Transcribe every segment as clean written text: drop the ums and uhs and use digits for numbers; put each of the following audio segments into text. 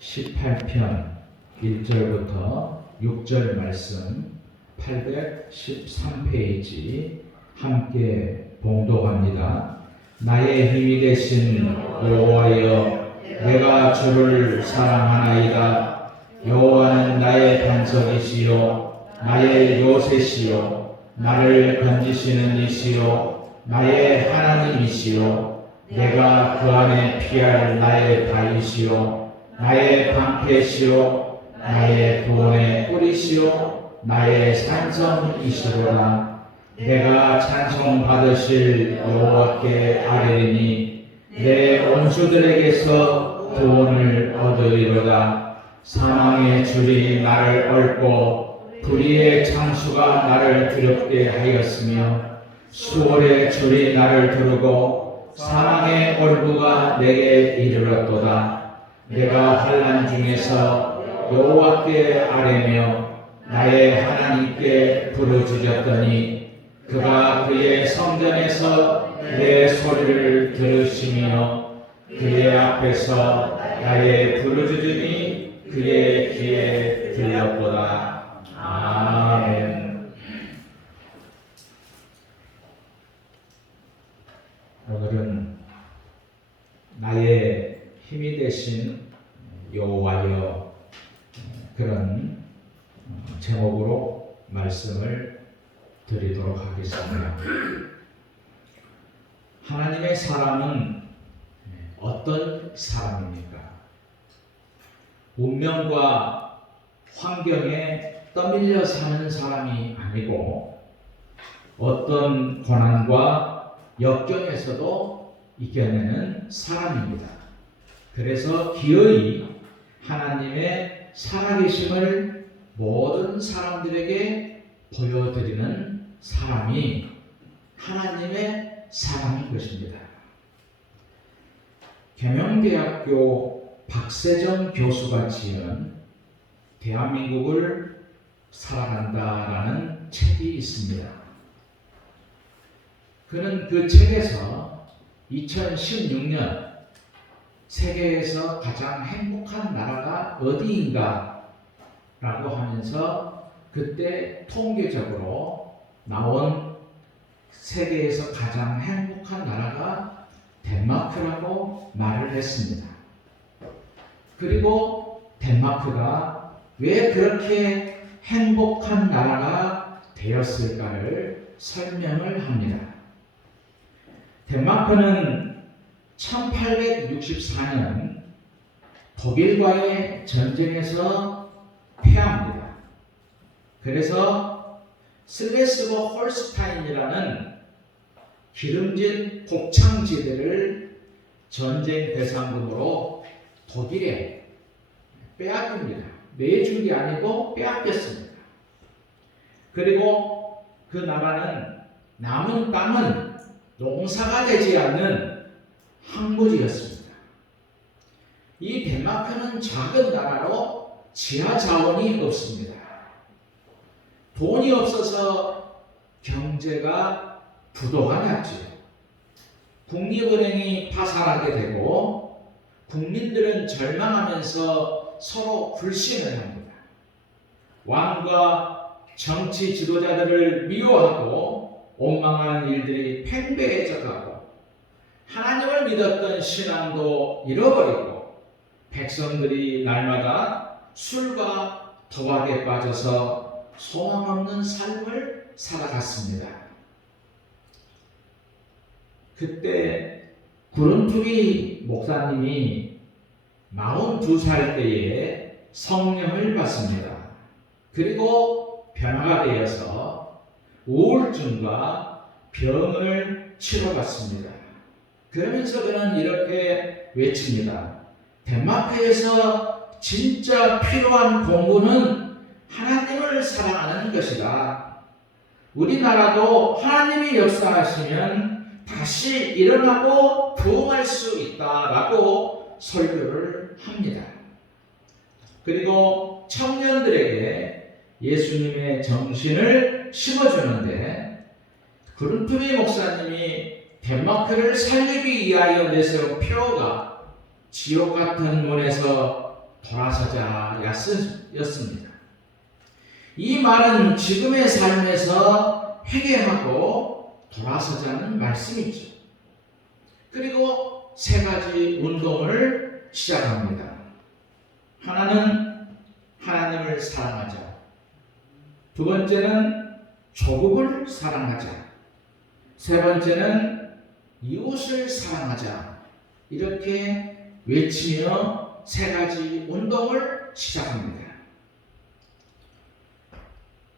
18편 1절부터 6절 말씀 813페이지 함께 봉독합니다. 나의 힘이 되신 여호와여, 내가 주를 사랑하나이다. 여호와는 나의 반석이시요 나의 요새시요 나를 건지시는 이시요 나의 하나님이시요 내가 그 안에 피할 나의 바위시요 나의 방패시요 나의 구원의 뿌리시요 나의 산성이시로라. 내가 찬송받으실 여호와께 아뢰리니 내 원수들에게서 구원을 얻으리로다. 사망의 줄이 나를 얽고 불의의 창수가 나를 두렵게 하였으며 수월의 줄이 나를 두르고 사망의 얼부가 내게 이르렀도다. 내가 환난 중에서 여호와께 아뢰며 나의 하나님께 부르짖었더니 그가 그의 성전에서 내 소리를 들으시며 그의 앞에서 나의 부르짖음이 그의 귀에 들렸도다. 아멘. 오늘은 나의 힘이 되신 여호와여, 그런 제목으로 말씀을 드리도록 하겠습니다. 하나님의 사람은 어떤 사람입니까? 운명과 환경에 떠밀려 사는 사람이 아니고 어떤 고난과 역경에서도 이겨내는 사람입니다. 그래서 기어이 하나님의 살아계심을 모든 사람들에게 보여드리는 사람이 하나님의 사람인 것입니다. 계명대학교 박세정 교수가 지은 대한민국을 살아간다라는 책이 있습니다. 그는 그 책에서 2016년 세계에서 가장 행복한 나라가 어디인가 라고 하면서 그때 통계적으로 나온 세계에서 가장 행복한 나라가 덴마크라고 말을 했습니다. 그리고 덴마크가 왜 그렇게 행복한 나라가 되었을까를 설명을 합니다. 덴마크는 1864년 독일과의 전쟁에서 패합니다. 그래서 슬레스버 홀스타인이라는 기름진 곡창지대를 전쟁 대상금으로 독일에 빼앗깁니다. 내준 게 아니고 빼앗겼습니다. 그리고 그 나라는 남은 땅은 농사가 되지 않는 항구지였습니다. 이 덴마크는 작은 나라로 지하 자원이 없습니다. 돈이 없어서 경제가 부도가 났지요. 국립은행이 파산하게 되고 국민들은 절망하면서 서로 불신을 합니다. 왕과 정치 지도자들을 미워하고 원망하는 일들이 팽배해져 가고 하나님을 믿었던 신앙도 잃어버리고 백성들이 날마다 술과 도박에 빠져서 소망 없는 삶을 살아갔습니다. 그때 구른투기 목사님이 42살 때에 성령을 받습니다. 그리고 변화가 되어서 우울증과 병을 치료받습니다. 그러면서 그는 이렇게 외칩니다. 덴마크에서 진짜 필요한 공부는 하나님을 사랑하는 것이다. 우리나라도 하나님이 역사하시면 다시 일어나고 부흥할 수 있다라고 설교를 합니다. 그리고 청년들에게 예수님의 정신을 심어주는데 구른투비 목사님이 덴마크를 살리기 위하여 내세운 표가 지옥 같은 문에서 돌아서자였습니다. 이 말은 지금의 삶에서 회개하고 돌아서자는 말씀이죠. 그리고 세 가지 운동을 시작합니다. 하나는 하나님을 사랑하자. 두 번째는 조국을 사랑하자. 세 번째는 이웃을 사랑하자. 이렇게 외치며 세 가지 운동을 시작합니다.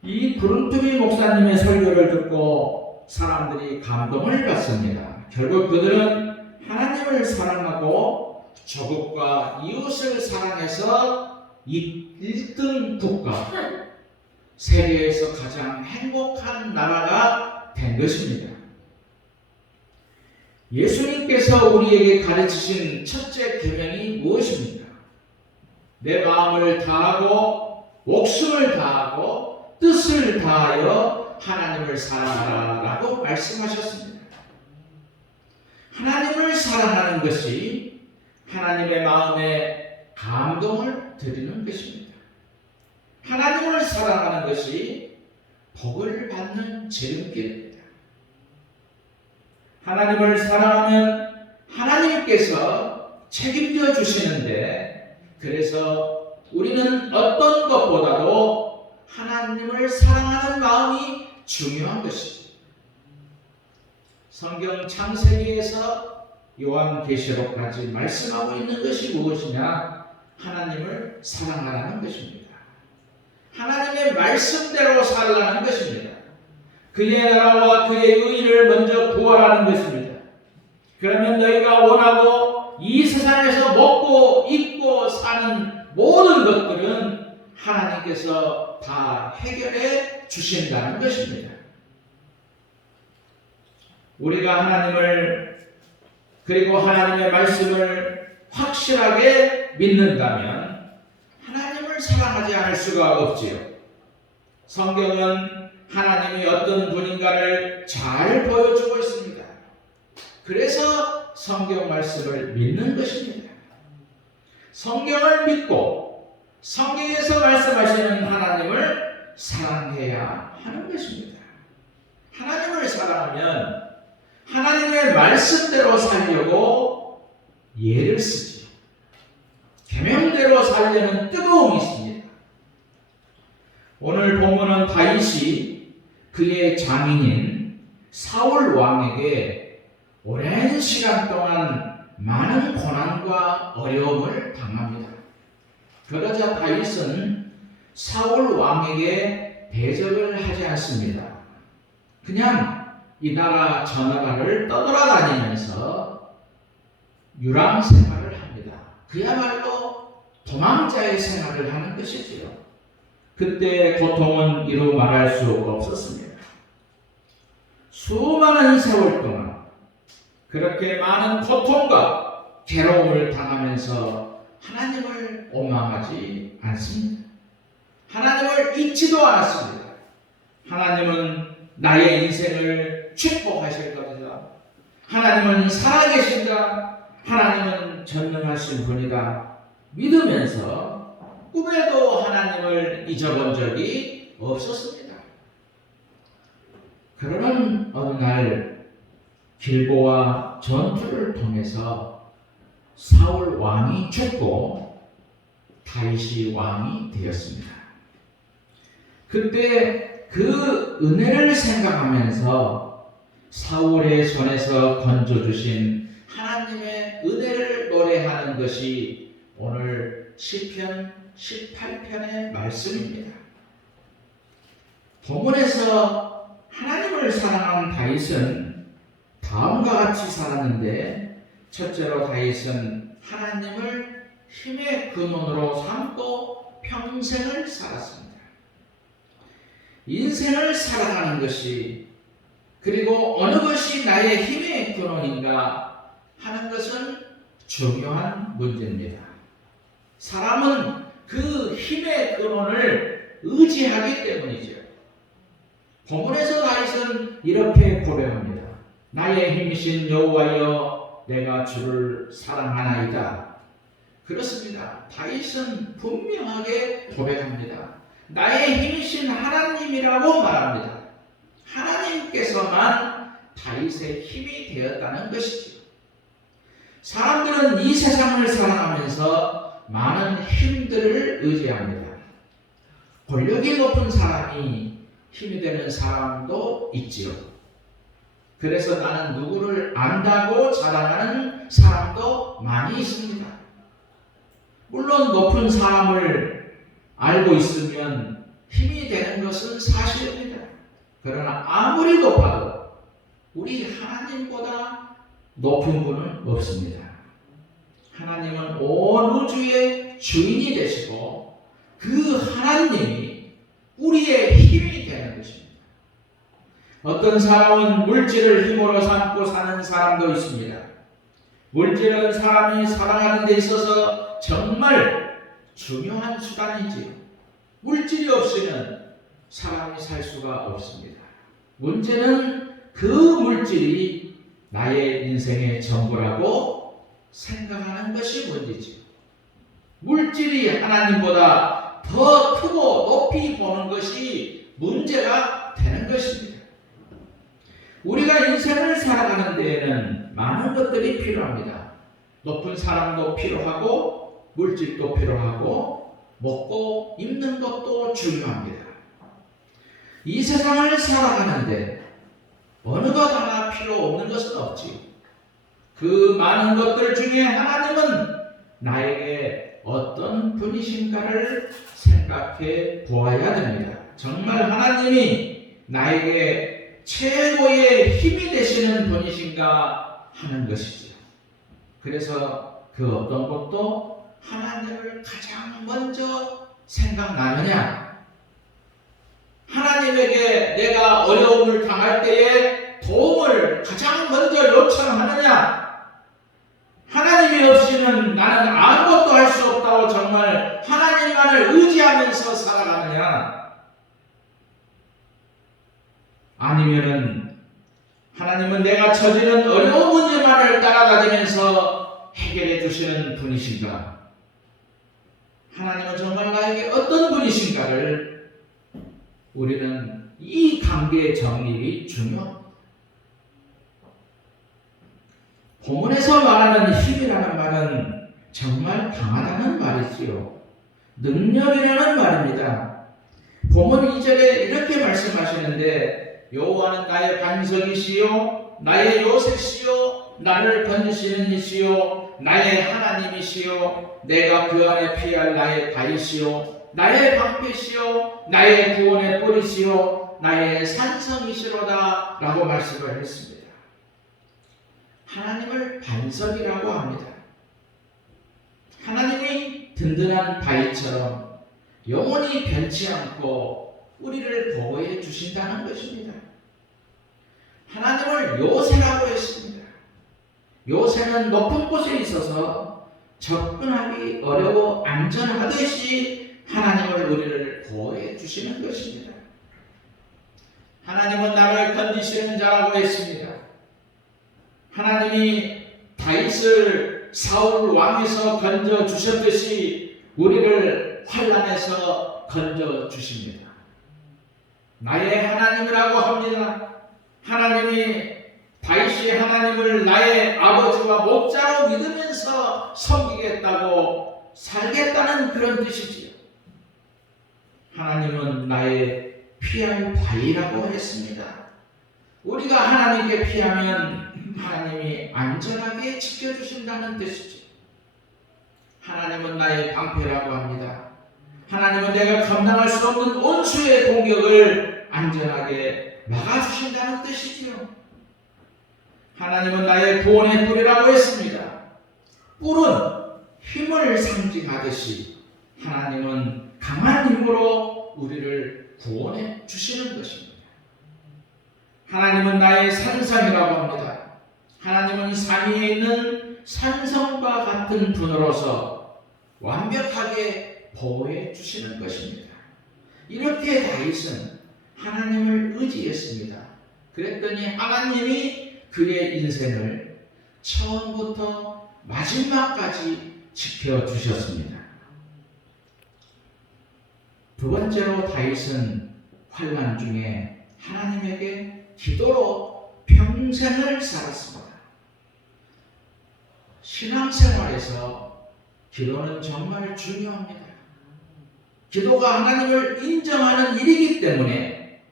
이 구른투비 목사님의 설교를 듣고 사람들이 감동을 받습니다. 결국 그들은 하나님을 사랑하고 조국과 이웃을 사랑해서 1등 국가, 세계에서 가장 행복한 나라가 된 것입니다. 예수님께서 우리에게 가르치신 첫째 계명이 무엇입니까? 내 마음을 다하고 목숨을 다하고 뜻을 다하여 하나님을 사랑하라 라고 말씀하셨습니다. 하나님을 사랑하는 것이 하나님의 마음에 감동을 드리는 것입니다. 하나님을 사랑하는 것이 복을 받는 지름길입니다. 하나님을 사랑하면 하나님께서 책임져 주시는데, 그래서 우리는 어떤 것보다도 하나님을 사랑하는 마음이 중요한 것이죠. 성경 창세기에서 요한계시록까지 말씀하고 있는 것이 무엇이냐? 하나님을 사랑하라는 것입니다. 하나님의 말씀대로 살라는 것입니다. 그의 나라와 그의 의를 먼저 구하라는 것입니다. 그러면 너희가 원하고 이 세상에서 먹고 입고 사는 모든 것들은 하나님께서 다 해결해 주신다는 것입니다. 우리가 하나님을 그리고 하나님의 말씀을 확실하게 믿는다면 하나님을 사랑하지 않을 수가 없지요. 성경은 하나님이 어떤 분인가를 잘 보여주고 있습니다. 그래서 성경 말씀을 믿는 것입니다. 성경을 믿고 성경에서 말씀하시는 하나님을 사랑해야 하는 것입니다. 하나님을 사랑하면 하나님의 말씀대로 살려고 예를 쓰지. 계명대로 살려는 뜨거움이 있습니다. 오늘 본문은 다윗이 그의 장인인 사울 왕에게 오랜 시간 동안 많은 고난과 어려움을 당합니다. 그러자 다윗은 사울 왕에게 대적을 하지 않습니다. 그냥 이 나라 저 나라를 떠돌아다니면서 유랑 생활을 합니다. 그야말로 도망자의 생활을 하는 것이지요. 그때 고통은 이루 말할 수 없었습니다. 수많은 세월 동안 그렇게 많은 고통과 괴로움을 당하면서 하나님을 원망하지 않습니다. 하나님을 잊지도 않았습니다. 하나님은 나의 인생을 축복하실 것이다. 하나님은 살아계신다. 하나님은 전능하신 분이다. 믿으면서 꿈에도 하나님을 잊어본 적이 없었습니다. 그러는 어느 날 길보아 전투를 통해서 사울 왕이 죽고 다윗이 왕이 되었습니다. 그때 그 은혜를 생각하면서 사울의 손에서 건져주신 하나님의 은혜를 노래하는 것이 오늘 시편 18편의 말씀입니다. 본문에서 하나님을 사랑하는 다윗은 다음과 같이 살았는데, 첫째로 다윗은 하나님을 힘의 근원으로 삼고 평생을 살았습니다. 인생을 살아가는 것이, 그리고 어느 것이 나의 힘의 근원인가 하는 것은 중요한 문제입니다. 사람은 그 힘의 근원을 의지하기 때문이죠. 본문에서 다윗은 이렇게 고백합니다. 나의 힘이신 여호와여, 내가 주를 사랑하나이다. 그렇습니다. 다윗은 분명하게 고백합니다. 나의 힘이신 하나님이라고 말합니다. 하나님께서만 다윗의 힘이 되었다는 것이죠. 사람들은 이 세상을 살아가면서 많은 힘들을 의지합니다. 권력이 높은 사람이 힘이 되는 사람도 있지요. 그래서 나는 누구를 안다고 자랑하는 사람도 많이 있습니다. 물론 높은 사람을 알고 있으면 힘이 되는 것은 사실입니다. 그러나 아무리 높아도 우리 하나님보다 높은 분은 없습니다. 하나님은 온 우주의 주인이 되시고 그 하나님이 우리의 힘이 되는 것입니다. 어떤 사람은 물질을 힘으로 삼고 사는 사람도 있습니다. 물질은 사람이 살아가는 데 있어서 정말 중요한 수단이지요. 물질이 없이는 사람이 살 수가 없습니다. 문제는 그 물질이 나의 인생의 전부라고 생각하는 것이 문제지요. 물질이 하나님보다 더 크고 높이 보는 것이 문제가 되는 것입니다. 우리가 인생을 살아가는 데에는 많은 것들이 필요합니다. 높은 사람도 필요하고 물질도 필요하고 먹고 입는 것도 중요합니다. 이 세상을 살아가는데 어느 것 하나 필요 없는 것은 없지. 그 많은 것들 중에 하나님은 나에게 어떤 분이신가를 생각해 보아야 됩니다. 정말 하나님이 나에게 최고의 힘이 되시는 분이신가 하는 것이죠. 그래서 그 어떤 것도 하나님을 가장 먼저 생각나느냐? 하나님에게 내가 어려움을 당할 때에 도움을 가장 먼저 요청하느냐? 하나님이 없이는 나는 아무것도 할 수 없다고 정말 하나님만을 의지하면서 살아가느냐? 아니면은 하나님은 내가 처지는 어려운 문제만을 따라다니면서 해결해 주시는 분이신가? 하나님은 정말 나에게 어떤 분이신가를 우리는 이 관계의 정립이 중요합니다. 본문에서 말하는 힘이라는 말은 정말 강하다는 말이지요. 능력이라는 말입니다. 본문 2절에 이렇게 말씀하시는데 여호와는 나의 반석이시요 나의 요새시요 나를 건지시는 이시요 나의 하나님이시요 내가 그 안에 피할 나의 다윗이요 나의 방패시요 나의 구원의 뿌리시요 나의 산성이시로다 라고 말씀을 했습니다. 하나님을 반석이라고 합니다. 하나님이 든든한 바위처럼 영원히 변치 않고 우리를 보호해 주신다는 것입니다. 하나님을 요새라고 했습니다. 요새는 높은 곳에 있어서 접근하기 어려워 안전하듯이 하나님을 우리를 보호해 주시는 것입니다. 하나님은 나를 건지시는 자라고 했습니다. 하나님이 다윗을 사울 왕에서 건져 주셨듯이 우리를 환난에서 건져 주십니다. 나의 하나님이라고 합니다. 하나님이 다윗이 하나님을 나의 아버지와 목자로 믿으면서 섬기겠다고 살겠다는 그런 뜻이지요. 하나님은 나의 피할 바위라고 했습니다. 우리가 하나님께 피하면 하나님이 안전하게 지켜주신다는 뜻이죠. 하나님은 나의 방패라고 합니다. 하나님은 내가 감당할 수 없는 원수의 공격을 안전하게 막아주신다는 뜻이지요. 하나님은 나의 구원의 뿔이라고 했습니다. 뿔은 힘을 상징하듯이 하나님은 강한 힘으로 우리를 구원해 주시는 것입니다. 하나님은 나의 산성이라고 합니다. 하나님은 산 위에 있는 산성과 같은 분으로서 완벽하게 보호해 주시는 것입니다. 이렇게 다윗은 하나님을 의지했습니다. 그랬더니 하나님이 그의 인생을 처음부터 마지막까지 지켜주셨습니다. 두 번째로 다윗은 환난 중에 하나님에게 기도로 평생을 살았습니다. 신앙생활에서 기도는 정말 중요합니다. 기도가 하나님을 인정하는 일이기 때문에,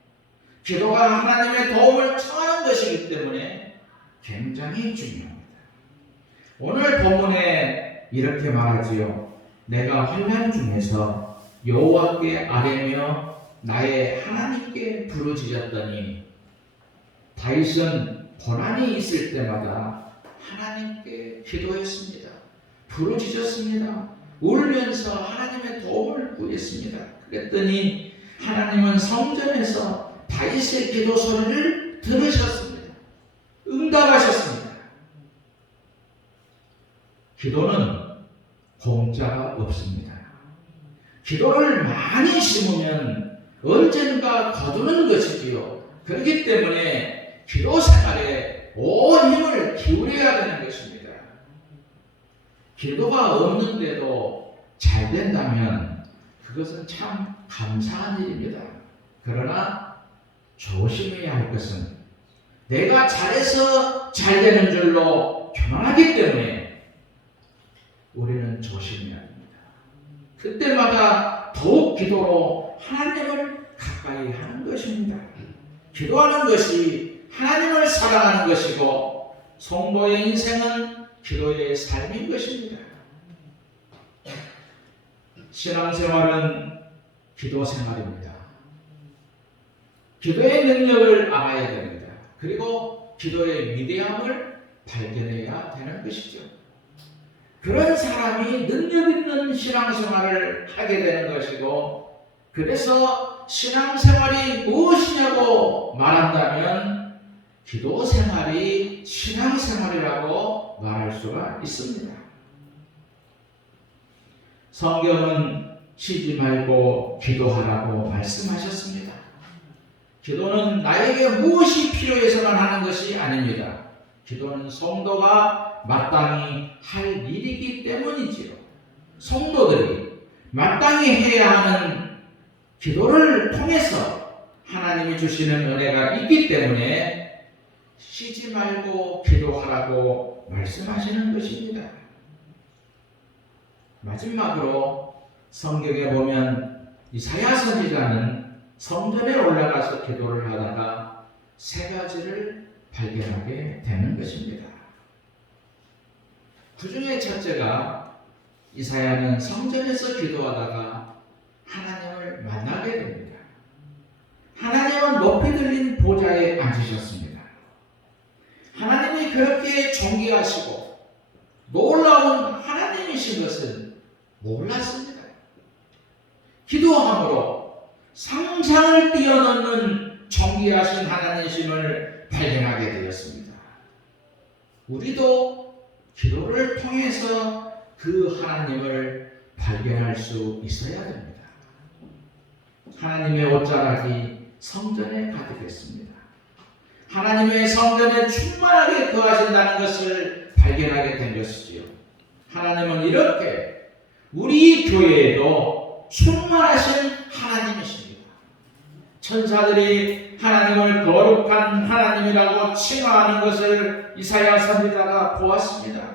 기도가 하나님의 도움을 청하는 것이기 때문에 굉장히 중요합니다. 오늘 본문에 이렇게 말하지요. 내가 환난 중에서 여호와께 아뢰며 나의 하나님께 부르짖었더니, 다윗은 고난이 있을 때마다 하나님께 기도했습니다. 부르짖었습니다. 울면서 하나님의 도움을 구했습니다. 그랬더니 하나님은 성전에서 다윗의 기도 소리를 들으셨습니다. 응답하셨습니다. 기도는 공짜가 없습니다. 기도를 많이 심으면 언젠가 거두는 것이지요. 그렇기 때문에 기도 생활에 온 힘을 기울여야 되는 것입니다. 기도가 없는데도 잘 된다면 그것은 참 감사한 일입니다. 그러나 조심해야 할 것은 내가 잘해서 잘 되는 줄로 교만하기 때문에 우리는 조심해야 합니다. 그때마다 더욱 기도로 하나님을 가까이 하는 것입니다. 기도하는 것이 하나님을 사랑하는 것이고, 성도의 인생은 기도의 삶인 것입니다. 신앙생활은 기도 생활입니다. 기도의 능력을 알아야 됩니다. 그리고 기도의 위대함을 발견해야 되는 것이죠. 그런 사람이 능력 있는 신앙생활을 하게 되는 것이고, 그래서 신앙생활이 무엇이냐고 말한다면 기도생활이 신앙생활이라고 말할 수가 있습니다. 성경은 쉬지 말고 기도하라고 말씀하셨습니다. 기도는 나에게 무엇이 필요해서만 하는 것이 아닙니다. 기도는 성도가 마땅히 할 일이기 때문이지요. 성도들이 마땅히 해야 하는 기도를 통해서 하나님이 주시는 은혜가 있기 때문에 쉬지 말고 기도하라고 말씀하시는 것입니다. 마지막으로 성경에 보면 이사야 선지자는 성전에 올라가서 기도를 하다가 세 가지를 발견하게 되는 것입니다. 그 중에 첫째가, 이사야는 성전에서 기도하다가 하나님을 만나게 됩니다. 하나님은 높이 들린 보좌에 앉으셨습니다. 하나님이 그렇게 존귀하시고 놀라운 하나님이신 것을 몰랐습니다. 기도함으로 상상을 뛰어넘는 존귀하신 하나님이심을 발견하게 되었습니다. 우리도 기도를 통해서 그 하나님을 발견할 수 있어야 됩니다. 하나님의 옷자락이 성전에 가득했습니다. 하나님의 성전에 충만하게 거하신다는 것을 발견하게 된 것이지요. 하나님은 이렇게 우리 교회에도 충만하신 하나님이십니다. 천사들이 하나님을 거룩한 하나님이라고 칭하하는 것을 이사야 선지자가 보았습니다.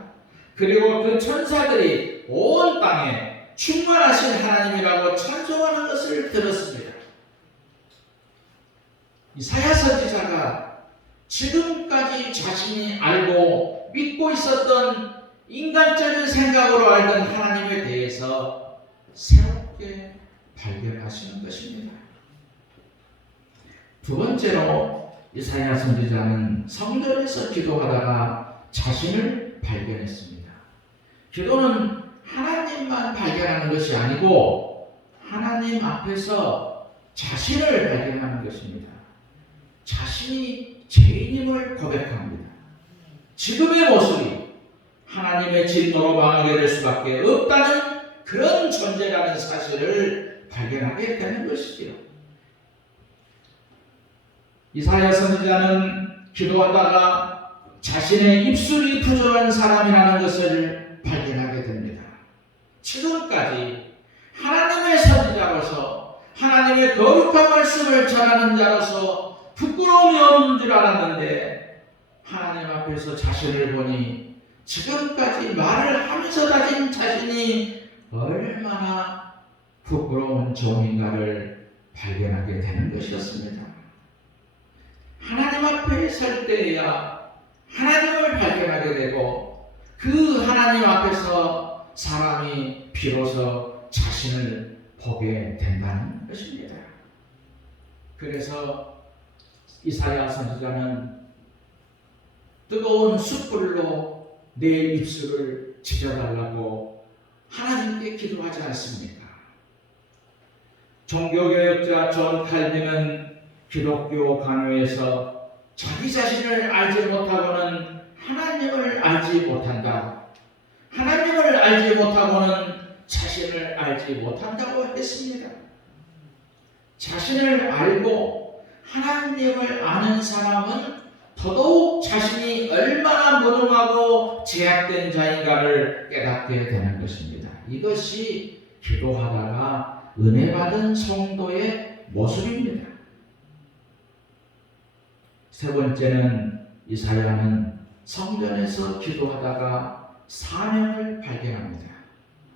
그리고 그 천사들이 온 땅에 충만하신 하나님이라고 찬송하는 것을 들었습니다. 이사야 선지자가 지금까지 자신이 알고 믿고 있었던 인간적인 생각으로 알던 하나님에 대해서 새롭게 발견하시는 것입니다. 두 번째로 이사야 선지자는 성전에서 기도하다가 자신을 발견했습니다. 기도는 하나님만 발견하는 것이 아니고 하나님 앞에서 자신을 발견하는 것입니다. 자신이 죄인임을 고백합니다. 지금의 모습이 하나님의 진노로 망하게 될 수밖에 없다는 그런 존재라는 사실을 발견하게 되는 것이지요. 이사야 선지자는 기도하다가 자신의 입술이 부족한 사람이라는 것을 발견하게 됩니다. 지금까지 하나님의 선지자로서 하나님의 거룩한 말씀을 전하는 자로서 부끄러움이 없는 줄 알았는데 하나님 앞에서 자신을 보니 지금까지 말을 하면서 다진 자신이 얼마나 부끄러운 종인가를 발견하게 되는 것이었습니다. 하나님 앞에 설 때에야 하나님을 발견하게 되고 그 하나님 앞에서 사람이 비로소 자신을 보게 된다는 것입니다. 그래서 이사야 선지자는 뜨거운 숯불로 내 입술을 지져달라고 하나님께 기도하지 않습니까? 종교개혁자 존 칼빈은 기독교 강요에서 자기 자신을 알지 못하고는 하나님을 알지 못한다. 하나님을 알지 못하고는 자신을 알지 못한다고 했습니다. 자신을 알고 하나님을 아는 사람은 더더욱 자신이 얼마나 무능하고 제약된 자인가를 깨닫게 되는 것입니다. 이것이 기도하다가 은혜 받은 성도의 모습입니다. 세 번째는 이사야는 성전에서 기도하다가 사명을 발견합니다.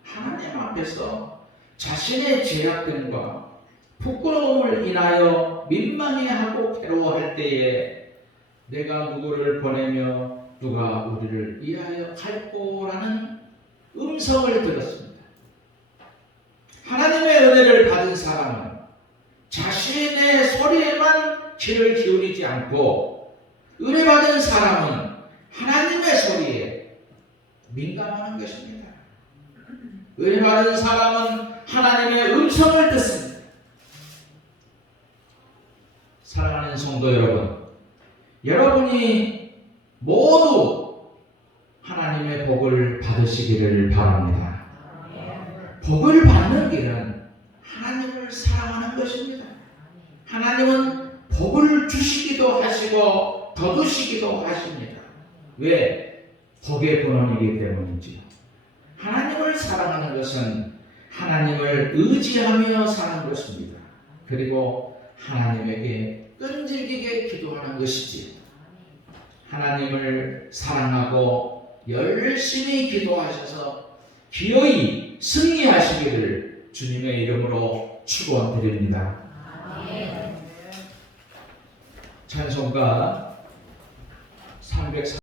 하나님 앞에서 자신의 죄악됨과 부끄러움을 인하여 민망해하고 괴로워할 때에 내가 누구를 보내며 누가 우리를 위하여 갈꼬라는 음성을 들었습니다. 하나님의 은혜를 받은 사람은 자신의 소리에만 귀를 기울이지 않고 은혜 받은 사람은 하나님의 소리에 민감하는 것입니다. 은혜 받은 사람은 하나님의 음성을 듣습니다. 사랑하는 성도 여러분, 여러분이 모두 하나님의 복을 받으시기를 바랍니다. 복을 받는 길은 하나님을 사랑하는 것입니다. 하나님은 복을 주시기도 하시고 거두시기도 하십니다. 왜? 복의 근원이기 때문이지요. 하나님을 사랑하는 것은 하나님을 의지하며 사는 것입니다. 그리고 하나님에게 끈질기게 기도하는 것이지요. 하나님을 사랑하고 열심히 기도하셔서 기어이 승리하시기를 주님의 이름으로 축원드립니다. 찬송가 304